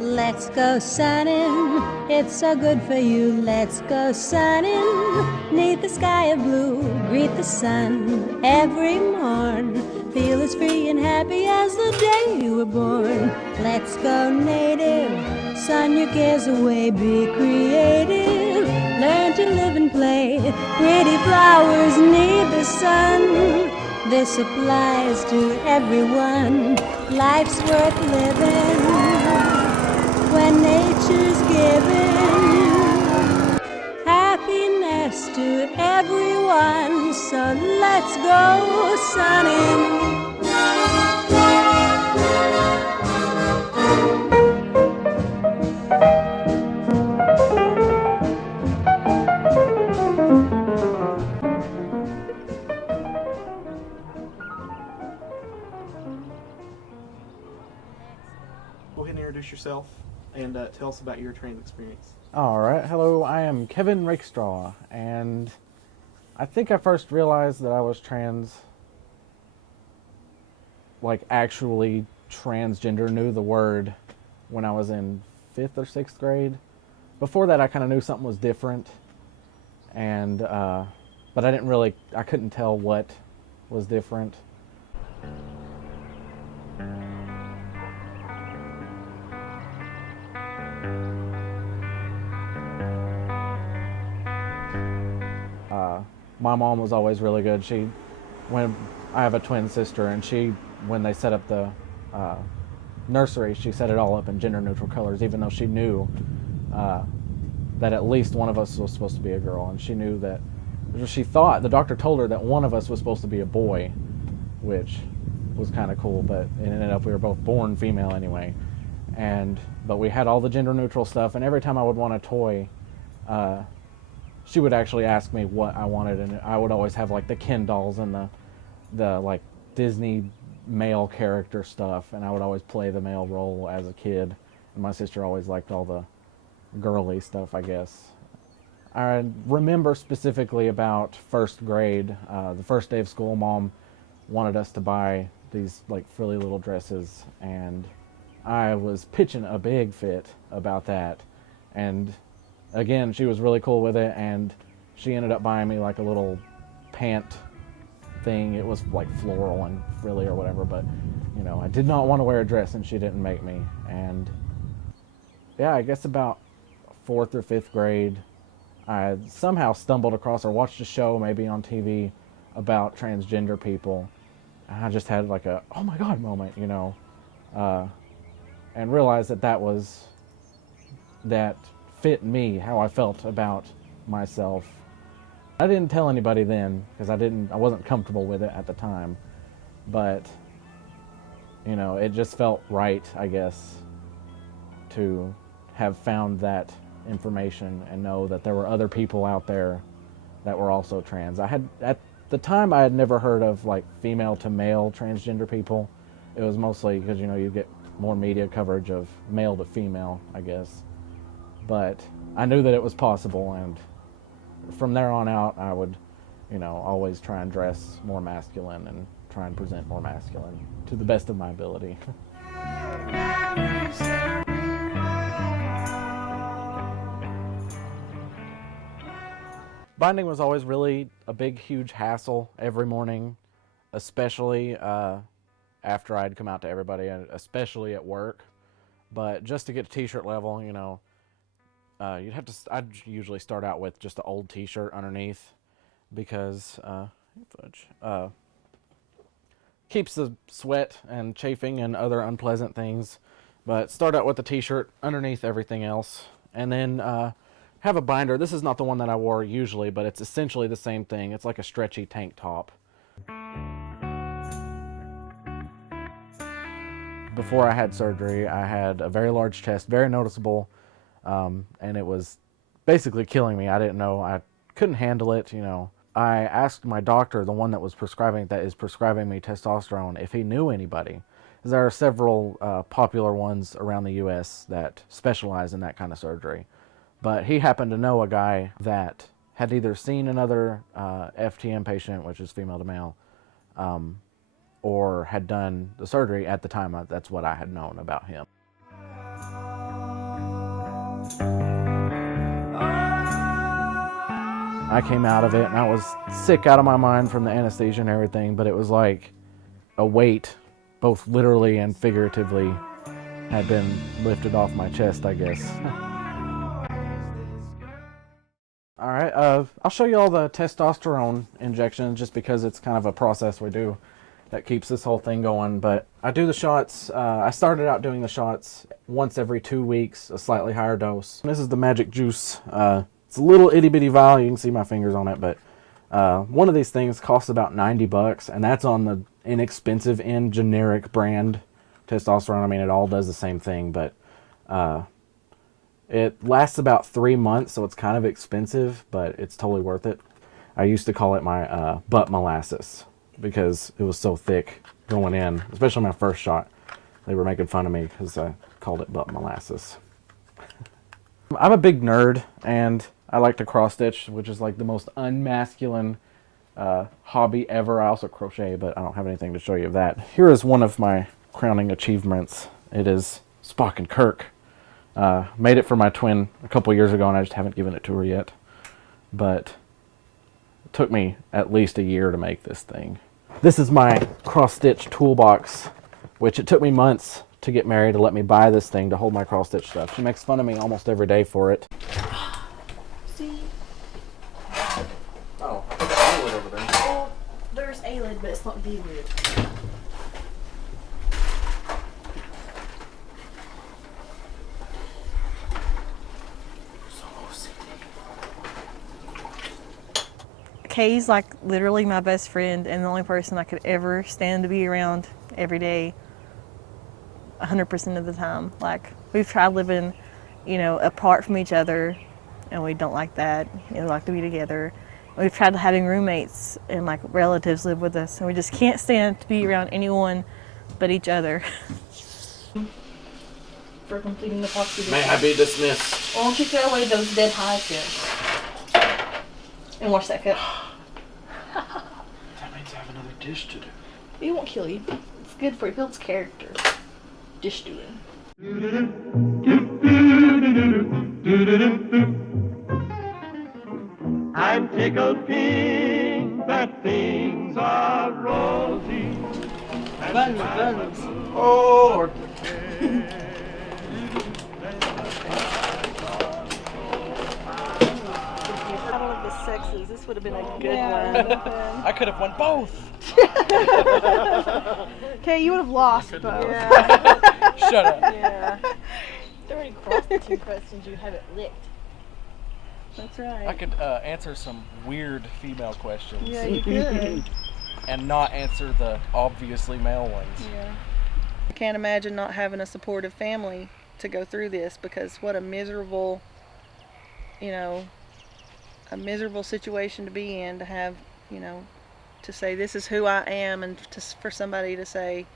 Let's go sunning, it's so good for you. Let's go sunning, neath the sky of blue. Greet the sun every morn. Feel as free and happy as the day you were born. Let's go native, sun your cares away. Be creative, learn to live and play. Pretty flowers need the sun. This applies to everyone. Life's worth living when nature's giving happiness to everyone. So let's go sunning. Go ahead and introduce yourself and tell us about your trans experience. All right. Hello, I am Kevin Rakestraw, and I think I first realized that I was trans, like actually transgender, knew the word when I was in 5th or 6th grade. Before that, I kind of knew something was different, and but I couldn't tell what was different. My mom was always really good. When I have a twin sister, and when they set up the nursery, she set it all up in gender neutral colors, even though she knew that at least one of us was supposed to be a girl, and she knew that she thought the doctor told her that one of us was supposed to be a boy, which was kind of cool, but it ended up we were both born female anyway. But we had all the gender neutral stuff, and every time I would want a toy, she would actually ask me what I wanted, and I would always have like the Ken dolls and the like Disney male character stuff, and I would always play the male role as a kid, and my sister always liked all the girly stuff, I guess. I remember specifically about 1st grade, the first day of school, Mom wanted us to buy these like frilly little dresses, and I was pitching a big fit about that, and again, she was really cool with it, and she ended up buying me like a little pant thing. It was like floral and frilly or whatever, but you know, I did not want to wear a dress, and she didn't make me. And yeah, I guess about 4th or 5th grade, I somehow stumbled across or watched a show, maybe on TV, about transgender people. And I just had like a, oh my God moment, you know, and realized that fit me, how I felt about myself. I didn't tell anybody then because I wasn't comfortable with it at the time, but you know, it just felt right, I guess, to have found that information and know that there were other people out there that were also trans. At the time I had never heard of like female to male transgender people. It was mostly because, you know, you get more media coverage of male to female, I guess. But I knew that it was possible, and from there on out, I would, you know, always try and dress more masculine and try and present more masculine to the best of my ability. Binding was always really a big, huge hassle every morning, especially after I'd come out to everybody, and especially at work. But just to get to t-shirt level, you know, I'd usually start out with just an old t-shirt underneath because keeps the sweat and chafing and other unpleasant things. But start out with the t-shirt underneath everything else, and then have a binder. This is not the one that I wore usually, but it's essentially the same thing. It's like a stretchy tank top. Before I had surgery, I had a very large chest, very noticeable, and it was basically killing me. I didn't know, I couldn't handle it, you know. I asked my doctor, the one that is prescribing me testosterone, if he knew anybody. Because there are several popular ones around the U.S. that specialize in that kind of surgery. But he happened to know a guy that had either seen another FTM patient, which is female to male, or had done the surgery at the time. That's what I had known about him. I came out of it and I was sick out of my mind from the anesthesia and everything, but it was like a weight, both literally and figuratively, had been lifted off my chest, I guess. All right, I'll show you all the testosterone injections just because it's kind of a process we do that keeps this whole thing going. But I do the shots. I started out doing the shots once every 2 weeks, a slightly higher dose. This is the magic juice. It's a little itty bitty vial. You can see my fingers on it, but one of these things costs about $90, and that's on the inexpensive and generic brand testosterone. I mean, it all does the same thing, but it lasts about 3 months, so it's kind of expensive, but it's totally worth it. I used to call it my butt molasses because it was so thick going in, especially my first shot. They were making fun of me because I called it butt molasses. I'm a big nerd, and I like to cross stitch, which is like the most unmasculine hobby ever. I also crochet, but I don't have anything to show you of that. Here is one of my crowning achievements. It is Spock and Kirk. Made it for my twin a couple years ago, and I just haven't given it to her yet. But it took me at least a year to make this thing. This is my cross-stitch toolbox, which it took me months to get Mary to let me buy this thing to hold my cross-stitch stuff. She makes fun of me almost every day for it. See? Oh, I put the eyelid over there. Well, there's a lid, but it's not the lid. Kay's like literally my best friend and the only person I could ever stand to be around every day, 100% of the time. Like, we've tried living, apart from each other, and we don't like that. We like to be together. We've tried having roommates and like relatives live with us, and we just can't stand to be around anyone but each other. For completing the epoxy. May I be dismissed? Why don't you throw away those dead hives here? And wash that cup. That means I have another dish to do. It won't kill you. It's good for you. It builds character. Dish doing. I'm tickled pink that things are rosy. Buns. Oh, Lord. Battle of the Sexes. This would have been a good one. I could have won both. Okay, you would have lost both. Yeah. Shut up. Yeah. It's already crossed the 2 questions, you have it licked. That's right. I could answer some weird female questions. Yeah, you could. And not answer the obviously male ones. Yeah. I can't imagine not having a supportive family to go through this, because what a miserable, a miserable situation to be in, to have, to say this is who I am, and for somebody to say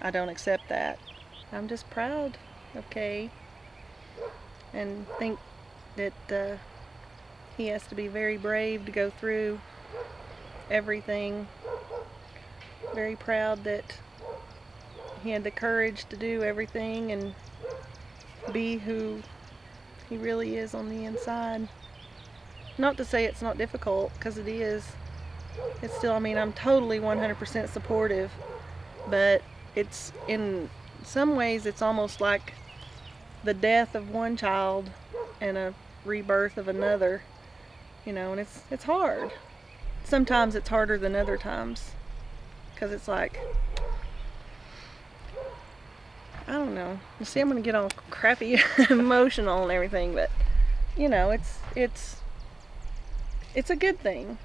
I don't accept that. I'm just proud of Kay and think that he has to be very brave to go through everything. Very proud that he had the courage to do everything and be who he really is on the inside. Not to say it's not difficult, because it is. It's still, I'm totally 100% supportive, but it's, in some ways, it's almost like the death of one child and a rebirth of another, and it's hard. Sometimes it's harder than other times, because it's like, I don't know. You see, I'm gonna get all crappy emotional and everything, but it's a good thing.